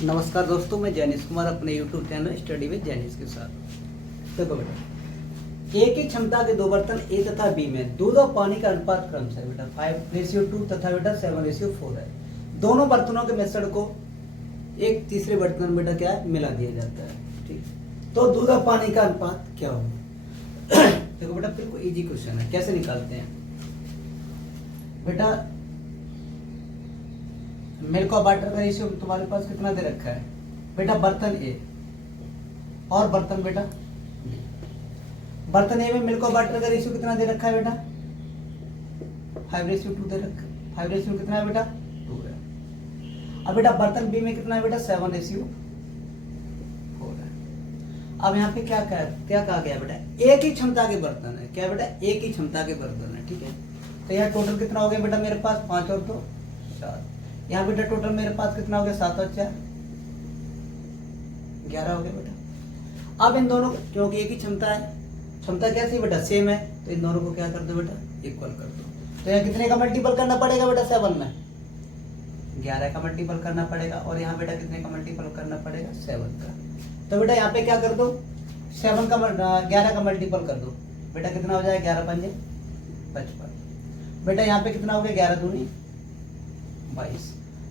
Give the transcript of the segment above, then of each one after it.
नमस्कार दोस्तों, मैं जैनिश कुमार अपने YouTube channel study with Jainish के साथ। देखो बेटा, एक ही क्षमता के दो बर्तन ए तथा बी में दूध और पानी का अनुपात क्रमशः बेटा 5:2 तथा बेटा 7:4 है। दोनों बर्तनों के मिश्रण को एक तीसरे बर्तन में बेटा क्या है, मिला दिया जाता है। ठीक, तो दूध और पानी का अनुपात क्या होगा? देखो बेटा, बिल्कुल इजी क्वेश्चन है। कैसे निकालते हैं बेटा? मिल्क और वाटर का रेशियो तुम्हारे पास कितना दे रखा है बेटा? बर्तन ए और बर्तन बेटा बी। बर्तन ए में मिल्क और वाटर का रेशियो कितना दे रखा है बेटा? 5:2 दे रखा है। 5 कितना है बेटा? 2 है। अब बेटा बर्तन बी में कितना है बेटा? 7:4 है। अब यहाँ पे क्या कहा गया बेटा? एक ही क्षमता के बर्तन है। क्या बेटा? एक ही क्षमता के बर्तन है। ठीक है, तो यहाँ टोटल कितना हो गया बेटा मेरे पास? 5 और 2 7। यहाँ बेटा टोटल मेरे पास कितना हो गया? 7 और 4 11 हो गया बेटा। अब इन दोनों, क्योंकि एक ही क्षमता है, क्षमता कैसी बेटा? सेम है, तो इन दोनों को क्या कर दो बेटा? इक्वल कर दो। तो यहाँ कितने का मल्टीपल करना पड़ेगा बेटा? 7 में 11 का मल्टीपल करना पड़ेगा, और यहाँ बेटा कितने का मल्टीपल करना पड़ेगा? 7 का। तो बेटा यहाँ पे क्या कर दो? 7 का 11 का मल्टीपल कर दो बेटा। कितना हो जाएगा? 11 पंजे 55 बेटा। यहाँ पे कितना हो गया? 11 दूनी 22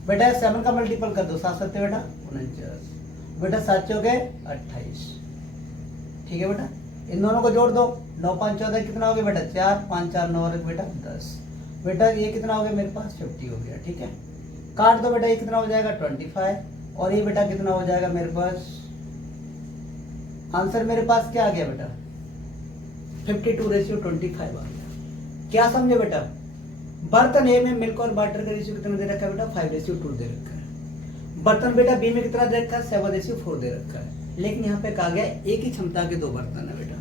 बेटा। 7 का मल्टीपल कर दो, 7 7 बेटा 49 बेटा। 7 चौके 28। ठीक है बेटा, इन दोनों को जोड़ दो। 9 5 14 कितना हो गया बेटा? 4 5 4 9 और 1 बेटा 10 बेटा। ये कितना हो गया मेरे पास? 50 हो गया। ठीक है, काट दो बेटा। ये कितना हो जाएगा? 25, और ये बेटा कितना हो जाएगा मेरे पास? आंसर मेरे पास क्या आ गया बेटा? 52:25 आ गया। क्या समझे बेटा? बर्तन ए में मिल्क और वाटर का रेशियो कितना दे रखा है बेटा? 5:2 दे रखा है। बर्तन बेटा बी में कितना दे रखा है? 7:4 दे रखा है। लेकिन यहाँ पे कहा गया एक ही क्षमता के दो बर्तन है बेटा।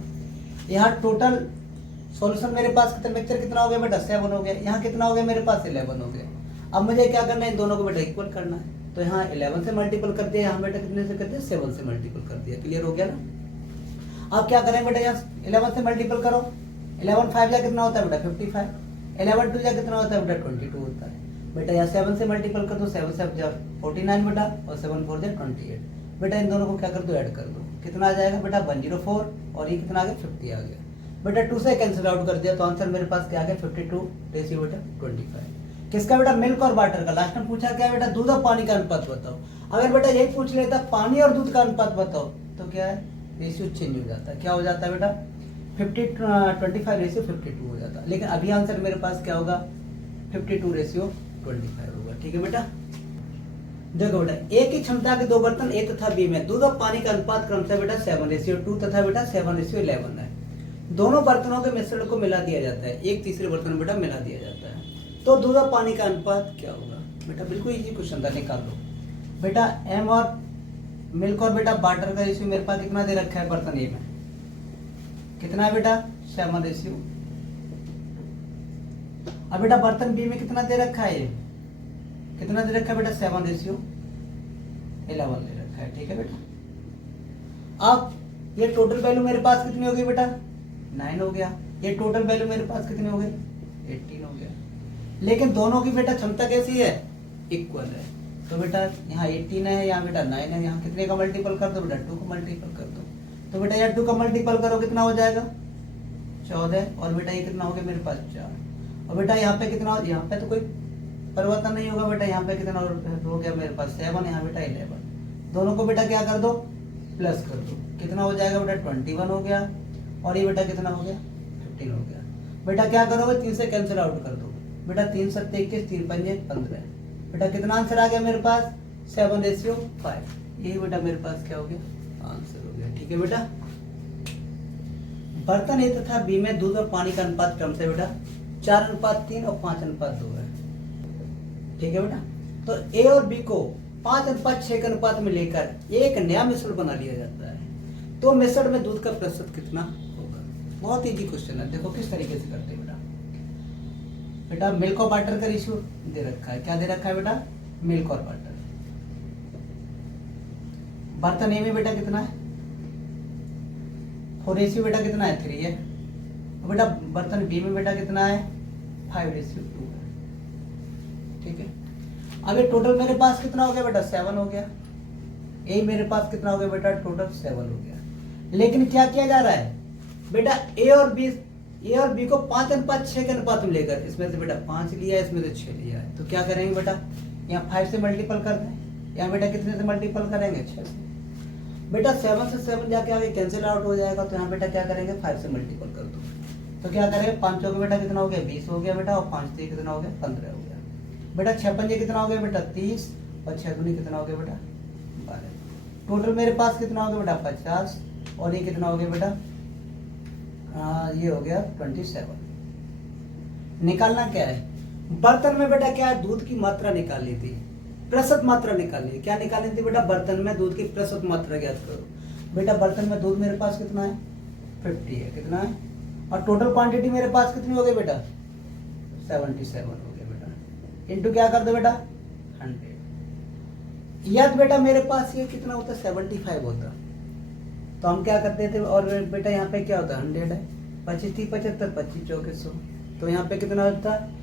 यहाँ टोटल सॉल्यूशन मेरे पास कितना, मिक्सचर कितना हो गया बेटा? 7 हो गया। यहाँ कितना हो गया मेरे पास? 11 हो गया। अब मुझे क्या करना है? इन दोनों को बेटा इक्वल करना है। तो यहाँ 11 से मल्टीपल कर दिया, यहाँ बेटा कितने से कर दिया? 7 से मल्टीपल कर दिया। क्लियर हो गया ना? अब क्या करेंगे बेटा? यहाँ 11 से मल्टीपल करो। 11 5 जा कितना होता है बेटा? 55। 11 2 जा कितना होता है बेटा? 22 होता है बेटा। यहाँ 7 से मल्टीपल कर दो। 7 से 49 बेटा, और 7 4 28 बेटा। इन दोनों को क्या कर दो? ऐड कर दो। कितना आ जाएगा बेटा? 104, और ये कितना आ गया? 50 आ गया बेटा। 2 से कैंसिल आउट कर दिया, तो आंसर मेरे पास क्या आ गया? 52 रेशियो बेटा 25। किसका बेटा? मिल्क और वाटर का। लास्ट में पूछा क्या बेटा? दूध और पानी का अनुपात बताओ। अगर बेटा यही पूछ लेता पानी और दूध का अनुपात बताओ, तो क्या है? रेशियो चेंज हो जाता है। क्या हो जाता है बेटा? 25 रेशियो 52 हो जाता है। लेकिन अभी आंसर मेरे पास क्या होगा? 52:25 होगा। ठीक है बेटा, देखो बेटा, एक ही क्षमता के दो बर्तन ए तथा बी में दूध और पानी का अनुपात क्रमशः बेटा 7:2 तथा बेटा 7:11 है। दोनों बर्तनों के मिश्रण को मिला दिया जाता है, एक तीसरे बर्तन में बेटा मिला दिया जाता है। तो दूध और पानी का अनुपात क्या होगा बेटा? बिल्कुल इजी क्वेश्चन था, निकाल लो बेटा। एम और मिल्क और बेटा वाटर का रेशियो मेरे पास कितना दे रखा है? बर्तन ए में कितना है बेटा? 7:। अब बेटा बर्तन बी में कितना दे रखा है? कितना दे रखा है बेटा? 7:11 दे रखा है। ठीक है बेटा, अब ये टोटल वैल्यू मेरे पास कितनी हो गई बेटा? 9 हो गया। ये टोटल वैल्यू मेरे पास कितनी हो गई? 18 हो गया। लेकिन दोनों की बेटा क्षमता कैसी है? इक्वल है। तो बेटा यहाँ 18 है, यहाँ बेटा 9 है। यहाँ कितने का मल्टीपल कर दो बेटा? 2 का मल्टीपल कर दो। तो बेटा यहाँ 2 का मल्टीपल करो, कितना हो जाएगा? 14, और बेटा ये कितना हो गया मेरे पास? 4। और बेटा यहाँ पे कितना? यहाँ पे तो कोई परिवर्तन नहीं होगा बेटा। यहाँ पे कितना हो गया मेरे पास? 7, यहाँ बेटा 11। दोनों को बेटा क्या कर दो? प्लस कर दो। कितना हो जाएगा बेटा? 21 हो गया। और ये बेटा कितना हो गया? 15 हो गया बेटा। क्या करोगे? 3 से कैंसिल आउट कर दो बेटा। 3 7 21, 3 5 15 बेटा। कितना आंसर आ गया मेरे पास? 7:5। यही बेटा मेरे पास क्या हो गया? आंसर हो गया। ठीक है बेटा, बर्तन ए तथा बी में दूध और पानी का अनुपात क्रमशः बेटा 4:3 और 5:2 है। ठीक है बेटा, तो ए और बी को 5:6 के अनुपात में लेकर एक नया मिश्रण बना लिया जाता है। तो मिश्रण में दूध का प्रतिशत कितना होगा? बहुत इजी क्वेश्चन है। देखो किस तरीके से करते हैं बेटा। बेटा मिल्क और वाटर का रेशियो दे रखा है। क्या दे रखा है बेटा? मिल्क और वाटर। बर्तन ए में बेटा कितना है? 4 रेशियो बेटा कितना है? 3 है। और बेटा बर्तन बी में बेटा कितना है? 5:2 है। ठीक है, अब ये टोटल मेरे पास कितना हो गया बेटा? 7 हो गया। यही मेरे पास कितना हो गया बेटा, टोटल 7 हो गया। लेकिन क्या किया जा रहा है बेटा, ए और बी को 5:6 के अनुपात में लेकर, इसमें से बेटा 5 लिया है, इसमें से 6 लिया है, तो क्या करेंगे बेटा, यहाँ 5 से मल्टीपल कर दें, यहाँ बेटा कितने से मल्टीपल करेंगे, 6 से। बेटा 7 से 7 जाके आगे कैंसिल आउट हो जाएगा, तो यहाँ बेटा क्या करेंगे, 5 से मल्टीपल कर दो, तो क्या करेंगे, 5 चौके बेटा कितना हो गया, 20 हो गया बेटा, और 5 3 कितना हो गया, 15 हो गया बेटा। 6 पंजे कितना हो गया बेटा, 30, और 6 दूनी कितना हो गया बेटा, 12। टोटल मेरे पास कितना हो गया बेटा, 50, और ये कितना हो गया बेटा, ये हो गया 27। निकालना क्या है, बर्तन में बेटा क्या है, दूध की मात्रा निकालनी थी, प्रतिशत मात्रा निकालनी है। क्या निकालनी थी बेटा, बर्तन में दूध की प्रतिशत मात्रा ज्ञात करो। बेटा बर्तन में दूध मेरे पास कितना है, 50 है, कितना है, और टोटल क्वांटिटी मेरे पास कितनी हो गई बेटा, 77 हो गया बेटा। इनटू क्या कर दो बेटा, 100। या तो बेटा मेरे पास ये कितना होता, 75 होता, तो हम क्या करते थे, और बेटा यहाँ पे क्या होता है, 100 है, 25 30 75, 25 चौके 100, तो यहाँ पे कितना होता है,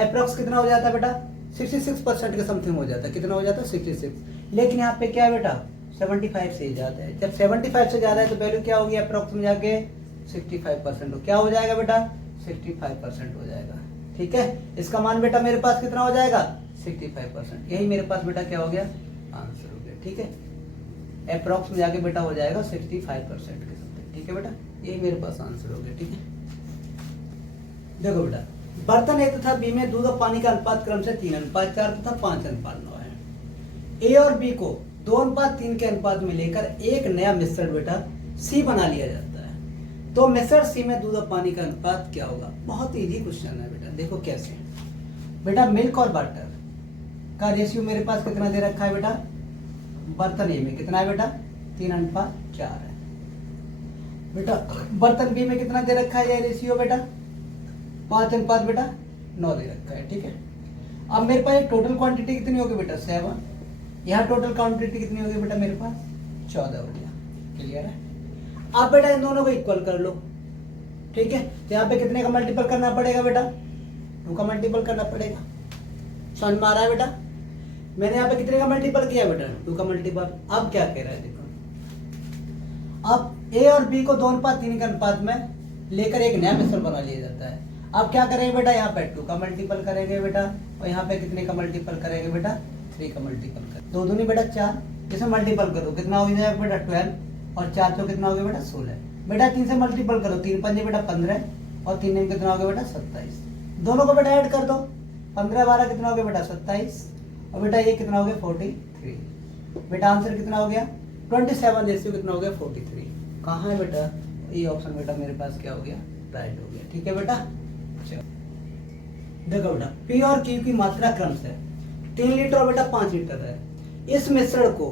अप्रॉक्स कितना हो जाता है बेटा, 66% के समथिंग हो जाता है, कितना हो जाता है, 66। लेकिन यहाँ पे क्या है बेटा, 75 से ही ज्यादा है। जब 75 से ज्यादा है तो वैल्यू क्या होगी, अप्रॉक्स में जाके 65% हो, क्या हो जाएगा बेटा, 65% हो जाएगा। ठीक है, इसका मान बेटा मेरे पास कितना हो जाएगा, 65%। यही मेरे पास बेटा क्या हो गया, आंसर हो गया। ठीक है, अप्रॉक्स में जाके बेटा हो जाएगा 65% के समथिंग। ठीक है बेटा, यही मेरे पास आंसर हो गया। ठीक है, देखो बेटा, बर्तन ए तथा बी में दूध और पानी का अनुपात क्रम से 3:4 तथा 5:9 है। ए और बी को 2:3 के अनुपात में लेकर एक नया मिश्रण बेटा सी बना लिया जाता है, तो मिश्रण सी में दूध और पानी का अनुपात क्या होगा। बहुत इजी क्वेश्चन है बेटा, देखो कैसे बेटा, मिल्क और वाटर का रेशियो मेरे पास कितना दे रखा है बेटा, बर्तन ए में कितना है बेटा, 3:4 है बेटा। बर्तन बी में कितना दे रखा है ये रेशियो बेटा, 5:9 बेटा 9 दे रखा है। ठीक है, अब मेरे पास टोटल क्वांटिटी कितनी होगी बेटा, 7। यहाँ टोटल क्वांटिटी कितनी होगी बेटा, मेरे पास 14 हो गया। क्लियर है, अब बेटा इन दोनों को इक्वल कर लो। ठीक है, तो यहाँ पे कितने का मल्टीपल करना पड़ेगा बेटा, 2 का मल्टीपल करना पड़ेगा। समझ में आ रहा है बेटा, मैंने यहाँ पे कितने का मल्टीपल किया बेटा, 2 का मल्टीपल। अब क्या कह रहा है देखो, अब ए और बी को 2:3 के अनुपात में लेकर एक नया मिश्रण बना लिया जाता है। अब क्या करेंगे बेटा, यहाँ पे 2 का मल्टीपल करेंगे बेटा, और यहाँ पे कितने का मल्टीपल करेंगे बेटा, 3 का मल्टीपल करेंगे। 2 दूनी बेटा 4, इसमें मल्टीपल करो कितना हो जाएगा बेटा 12, और 4 तो कितना हो गया बेटा 16। बेटा 3 से मल्टीपल करो, 3 पंजे बेटा 15, और 3 में कितना हो गया बेटा 27। दोनों को बेटा ऐड कर दो, 15 12 कितना हो गया बेटा 27, और बेटा ये कितना हो गया 43। बेटा आंसर कितना हो गया, 27 रेशियो कितना हो गया 43। कहाँ है बेटा, ये ऑप्शन बेटा मेरे पास क्या हो गया, राइट हो गया। ठीक है बेटा, देखो बेटा, पी और क्यू की मात्रा क्रम से 3 लीटर और बेटा 5 लीटर है। इस मिश्रण को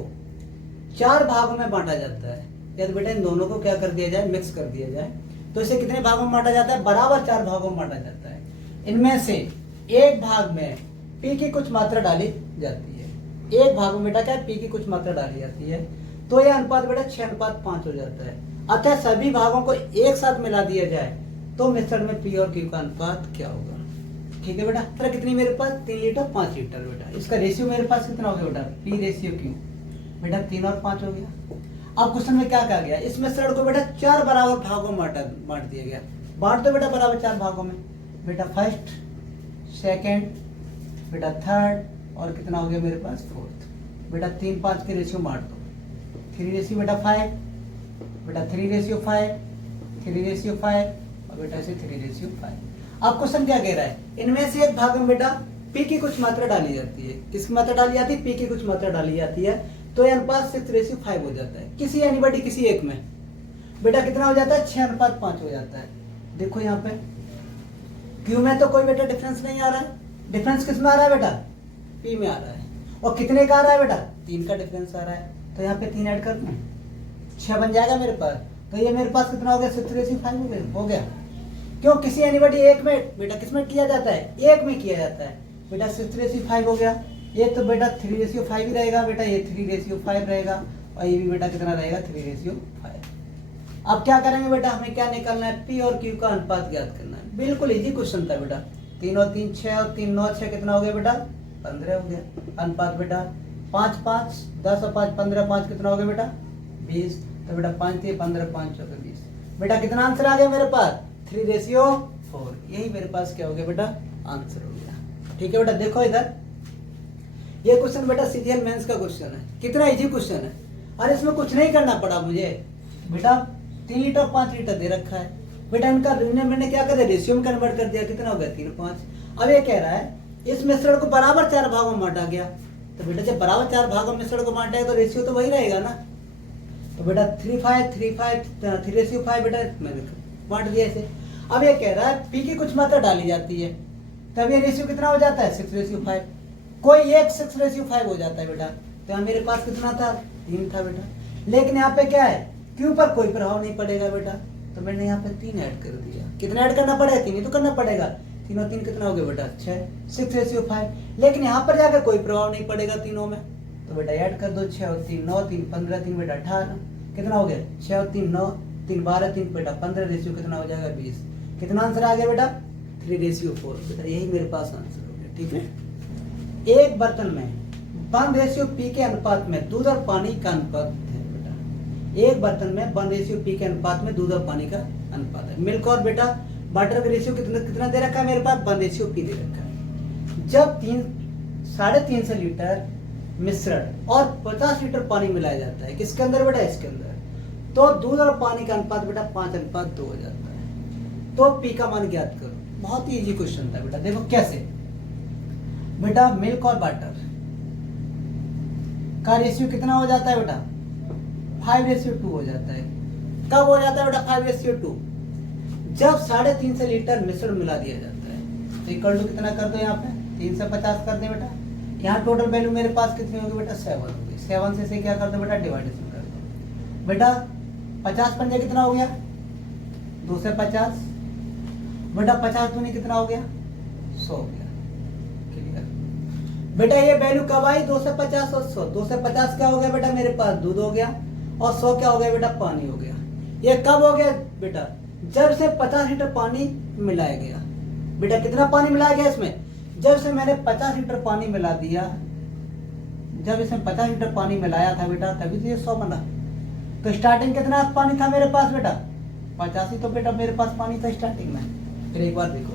4 भागों में बांटा जाता है। यदि बेटा इन दोनों को क्या कर दिया जाए, मिक्स कर दिया जाए, तो इसे कितने भागों में बांटा जाता है, बराबर 4 भागों में बांटा जाता है। इनमें से एक भाग में पी की कुछ मात्रा डाली जाती है, एक भाग में बेटा क्या पी की कुछ मात्रा डाली जाती है, तो यह अनुपात बेटा 6:5 हो जाता है। अतः सभी भागों को एक साथ मिला दिया जाए तो मिश्रण में पी और क्यू का अनुपात क्या होगा। ठीक है बेटा, तो कितनी मेरे पास, 3 लीटर 5 लीटर बेटा, इसका रेशियो मेरे पास कितना हो गया बेटा, पी रेशियो क्यू बेटा 3 और 5 हो गया। अब क्वेश्चन में क्या कहा गया, इस मिश्रण को बेटा 4 बराबर भागों में बांट दिया गया। बांट दो बेटा बराबर 4 भागों में, बेटा फर्स्ट, सेकेंड, बेटा थर्ड, और कितना हो गया मेरे पास 4th। बेटा 3 5 के रेशियो बांट दो, 3 रेशियो बेटा 5, बेटा 3 रेशियो 5, 3 रेशियो 5, और बेटा से 3 रेशियो 5। अब क्वेश्चन क्या कह रहा है, इनमें से एक भाग में बेटा पी की कुछ मात्रा डाली जाती है। किसकी मात्रा डाली जाती है, पी की कुछ मात्रा डाली जाती है, तो ये अनुपात 6:5 हो जाता है। किसी एनीबॉडी किसी एक में बेटा कितना हो जाता है, 6:5 हो जाता है। देखो यहाँ पे क्यू में तो कोई बेटा डिफरेंस नहीं आ रहा है, डिफरेंस किस में आ रहा है बेटा, पी में आ रहा है। और कितने का आ रहा है बेटा, 3 का डिफरेंस आ रहा है, तो यहाँ पे 3 ऐड कर दूं, 6 बन जाएगा मेरे पास। तो ये मेरे पास कितना हो गया, 6:5 हो गया। क्यों, किसी एनीबॉडी एक में बेटा किसमें किया जाता है, एक में किया जाता है बेटा, 6:5 हो गया। ये तो बेटा 3:5 ही रहेगा बेटा, ये 3:5 रहेगा, और ये भी बेटा कितना रहेगा 3:5। अब क्या करेंगे बेटा, हमें क्या निकालना है, पी और क्यू का अनुपात ज्ञात करना है। बिल्कुल इजी क्वेश्चन था बेटा, 3 और 3 6, और 3 9 6 कितना हो गया बेटा 15 हो गया। अनुपात बेटा 5 5 10 और 5 15, 5 कितना हो गया बेटा 20। तो बेटा 5 3 15 5 4 20। बेटा कितना आंसर आ गया मेरे पास 3:4। यही मेरे पास क्या हो गया बेटा आंसर हो गया। ठीक है बेटा, देखो इधर ये क्वेश्चन बेटा सीजीएल मेंस का क्वेश्चन है, कितना इजी क्वेश्चन है। और इसमें कुछ नहीं करना पड़ा मुझे बेटा, 3 लीटर 5 लीटर दे रखा है बेटा, इनका मैंने क्या कर दिया रेशियो में कन्वर्ट कर दिया, कितना हो गया 3 5। अब ये कह रहा है इस मिश्रण को बराबर 4 भागों में बांटा गया। तो बेटा जब बराबर 4 भागों में मिश्रण को बांटा है तो रेशियो तो वही रहेगा ना। तो बेटा 3 5 3 5 3:5 बेटा मैंने बांट दिया इसे। अब ये कह रहा है पी की कुछ मात्रा डाली जाती है, तब ये रेशियो कितना हो जाता है 6:5। कोई एक 6:5 हो जाता है बेटा। तो यहाँ मेरे पास कितना था 3 था बेटा, लेकिन यहाँ पे क्या है क्यू पर कोई प्रभाव नहीं पड़ेगा बेटा, तो मैंने यहाँ पे 3 ऐड कर दिया। कितना ऐड करना पड़ेगा 3 ही तो करना पड़ेगा। 3 और 3 कितना हो गया बेटा 6:5। लेकिन यहाँ पर जाकर कोई प्रभाव नहीं पड़ेगा तीनों में, तो बेटा ऐड कर दो 6 और 3 9 3 15 3 बेटा 18। कितना हो गया 6 और 3 9 3 12 3 बेटा 15 रेशियो कितना हो जाएगा 20। कितना आंसर आ गया बेटा 3:4 बेटा, यही मेरे पास आंसर हो गया। ठीक है, एक बर्तन में 1:P के अनुपात में दूध और पानी का अनुपात है बेटा। एक बर्तन में 1:P के अनुपात में दूध और पानी का अनुपात है। मिल्क और बेटा बटर का रेशियो कितना दे रखा है मेरे पास 1:P दे रखा है। जब 3.5 लीटर मिश्रण और 50 लीटर पानी मिलाया जाता है किसके अंदर बेटा इसके अंदर, तो दूध और पानी का अनुपात बेटा 5:2 हो जाता है। तो पी का मान ज्ञात करो। बहुत ही इजी क्वेश्चन था बेटा, देखो कैसे बेटा मिल्क और बटर का रेशियो कितना हो जाता है बेटा 5:2 हो जाता है। कब हो जाता है बेटा 5:2, जब 3.5 लीटर मिश्रण मिला दिया जाता है। तो इक्वल टू कितना कर दो यहाँ पे 3 से 50 कर दे बेटा। यहाँ टोटल वैल्यू मेरे पास कितनी होगी बेटा 7 होगी। 7 से इसे क्या कर दो बेटा डिवाइडेशन कर दो बेटा। 50 पंजे कितना हो गया 2 से 50 बेटा, 50 दूनी कितना हो गया 100 हो गया। बेटा ये वैल्यू कब आई 2 से 50 और 100। 2 से 50 क्या हो गया बेटा मेरे पास दूध हो गया, और 100 क्या हो गया बेटा पानी हो गया। ये कब हो गया बेटा जब से 50 लीटर पानी मिलाया गया। बेटा कितना पानी मिलाया गया इसमें, जब से मैंने 50 लीटर पानी मिला दिया, जब इसमें 50 लीटर पानी मिलाया था बेटा तभी तो ये 100 बना। तो स्टार्टिंग कितना पानी था मेरे पास बेटा 50 ही तो बेटा मेरे पास पानी था स्टार्टिंग में। फिर एक बार देखो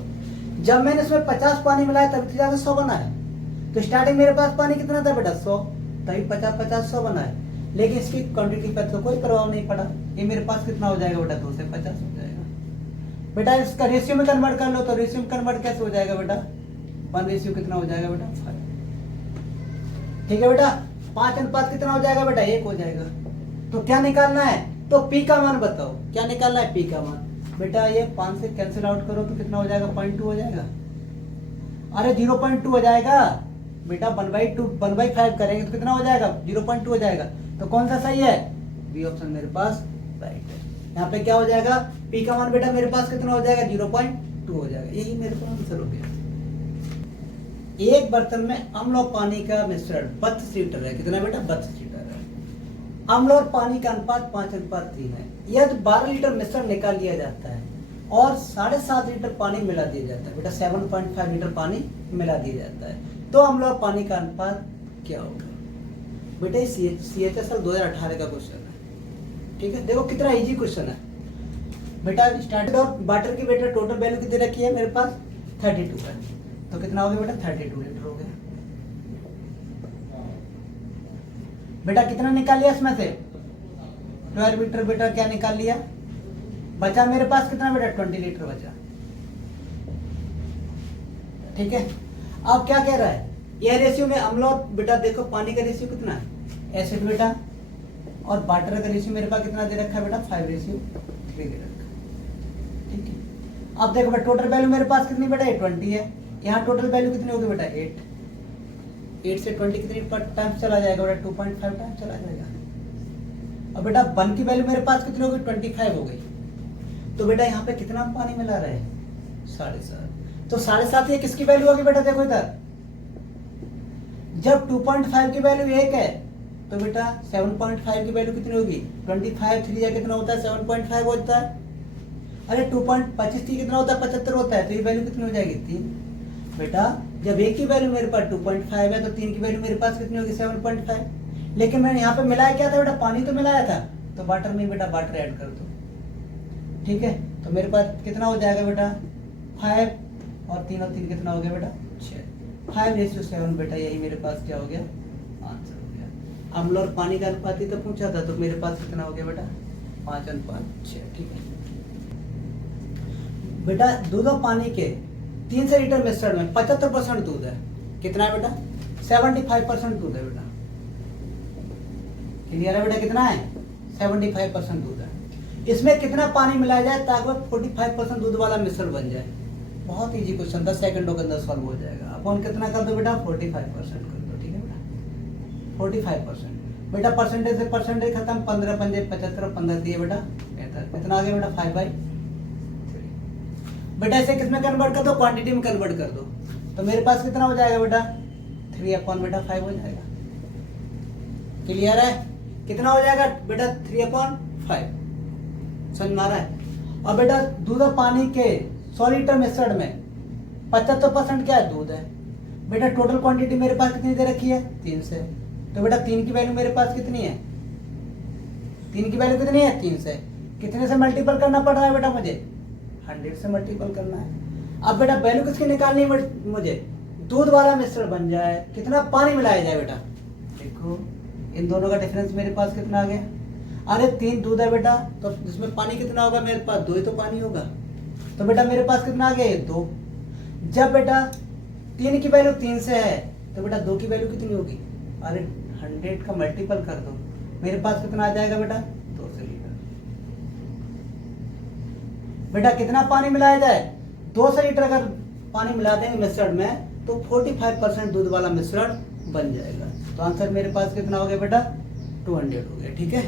जब मैंने इसमें 50 पानी मिलाया तभी तो जाकर 100 बना है। तो स्टार्टिंग मेरे पास पानी कितना था बेटा 100, तभी 50 50 100 बना है। लेकिन इसकी क्वांटिटी पर तो कोई प्रभाव नहीं पड़ा। ये मेरे पास कितना हो जाएगा बेटा 2 से 50 हो जाएगा बेटा। इसका रेशियो में कन्वर्ट कर लो तो रेशियो में कन्वर्ट कैसे हो जाएगा बेटा 1 कितना हो जाएगा बेटा 5। ठीक है बेटा, 5 अनुपात कितना हो जाएगा बेटा 1 हो जाएगा। तो क्या निकालना है, तो पी का मान बताओ क्या निकालना है पी का मान। बेटा ये 5 से कैंसिल आउट करो तो कितना हो जाएगा 0.2 हो जाएगा। अरे 0.2 हो जाएगा बेटा। 1/5 करेंगे तो कितना हो जाएगा 0.2 हो जाएगा। तो कौन सा सही है बी ऑप्शन मेरे पास राइट है। यहाँ पे क्या हो जाएगा पी का मान बेटा मेरे पास कितना हो जाएगा 0.2 हो जाएगा। यही मेरे पास आंसर हो गया। एक बर्तन में अम्ल और पानी का मिश्रण 32 लीटर है। कितना बेटा 32 लीटर है। अम्ल और पानी का अनुपात 5:3 है। यदि 12 लीटर मिश्रण निकाल लिया जाता है और 7.5 लीटर पानी मिला दिया जाता है बेटा, 7.5 लीटर पानी मिला दिया जाता है, तो अम्ल और पानी का अनुपात क्या होगा बेटा। CHSL 2018 का क्वेश्चन है। ठीक है, देखो कितना इजी क्वेश्चन है बेटा। स्टार्टेड और वाटर की बेटा टोटल वैल्यू कितनी रखी है मेरे पास 32 है। तो कितना हो गया बेटा 32 लीटर हो गया बेटा। कितना निकाल लिया इसमें से 12 लीटर बेटा, क्या निकाल लिया बचा मेरे पास कितना बेटा 20 लीटर बचा। ठीक है, अब क्या कह रहा है यह रेशियो में अम्ल और बेटा देखो पानी का रेशियो कितना है एसिड बेटा, और वाटर का रेशियो मेरे पास कितना दे रखा है बेटा 5:3 दे रखा है। ठीक है, अब देखो बेटा टोटल वैल्यू मेरे पास कितनी बेटा 20 है। यहाँ टोटल वैल्यू कितनी होगी बेटा 8 से 20 कितनी टाइम्स चला जाएगा बेटा 2.5 टाइम्स चला जाएगा। अब बेटा 1 की वैल्यू मेरे पास कितनी होगी 25 हो गई। तो बेटा यहाँ पे कितना पानी मिला रहा है 7.5। तो 7.5 ये किसकी वैल्यू होगी बेटा देखो इधर। जब 2.5 की वैल्यू 1 है तो बेटा 7.5 की वैल्यू कितनी होगी 25 3 कितना होता है 7.5 होता है। अरे 2.25 कितना होता है 75 होता है। तो ये वैल्यू कितनी हो जाएगी 3 बेटा जब एक की वैल्यू मेरे पास 2.5 है तो 3 की वैल्यू मेरे पास कितनी होगी 7.5। लेकिन मैंने यहाँ पे मिलाया क्या था बेटा, पानी तो मिलाया था, तो वाटर में बेटा वाटर ऐड कर दो। ठीक है, तो मेरे पास कितना हो जाएगा बेटा 5 और 3 कितना हो गया बेटा 6। 5:7 बेटा, यही मेरे पास क्या हो गया आंसर हो गया। अम्ल और पानी का अनुपात ही तो पूछा था, तो मेरे पास कितना हो गया बेटा 5:6। ठीक है बेटा, दूध और पानी के 300 लीटर मिश्रण में 75% दूध है। कितना है बेटा 75% दूध है बेटा। क्लियर है बेटा, कितना है 75% दूध है। इसमें कितना पानी मिलाया जाए ताकि वह 45% दूध वाला मिश्रण बन जाए। बहुत इजी क्वेश्चन, 10 सेकंडों के अंदर सॉल्व हो जाएगा। अपन कितना कर दो बेटा 45% कर दो। ठीक है बेटा 45%। बेटा परसेंटेज से परसेंटेज खत्म, 15 पंजे 75, 15 दिए बेटा 75। कितना आ गया बेटा 5/3। बेटा इसे किसमें कन्वर्ट कर दो, क्वांटिटी में कन्वर्ट कर दो, तो मेरे पास कितना हो जाएगा बेटा 3/5 हो जाएगा। क्लियर है, कितना हो जाएगा बेटा 3/5। समझ में आ रहा है। और बेटा दूध और पानी के 100 लीटर मिश्रण में 75% क्या है दूध है। बेटा टोटल क्वांटिटी मेरे पास कितनी दे रखी है 3 से, तो बेटा 3 की वैल्यू मेरे पास कितनी है, 3 की वैल्यू कितनी है 3 से। कितने से मल्टीपल करना पड़ रहा है बेटा मुझे 100 से मल्टीपल करना है। अब बेटा वैल्यू किसकी निकालनी है मुझे, दूध वाला मिश्रण बन जाए, कितना पानी मिलाया जाए बेटा। देखो इन दोनों का डिफरेंस मेरे पास कितना आ गया, अरे 3 दूध है बेटा, तो इसमें पानी कितना होगा मेरे पास 2 ही तो पानी होगा, तो बेटा मेरे पास कितना आ गया 2। जब बेटा 3 की वैल्यू 3 से है तो बेटा 2 की वैल्यू कितनी होगी, अरे 100 का मल्टीपल कर दो, मेरे पास कितना आ जाएगा बेटा 200 लीटर। बेटा कितना पानी मिलाया जाए 200 लीटर अगर पानी मिला देंगे मिश्रण में तो 45% दूध वाला मिश्रण बन जाएगा। तो आंसर मेरे पास कितना हो गया बेटा 200 हो गया। ठीक है।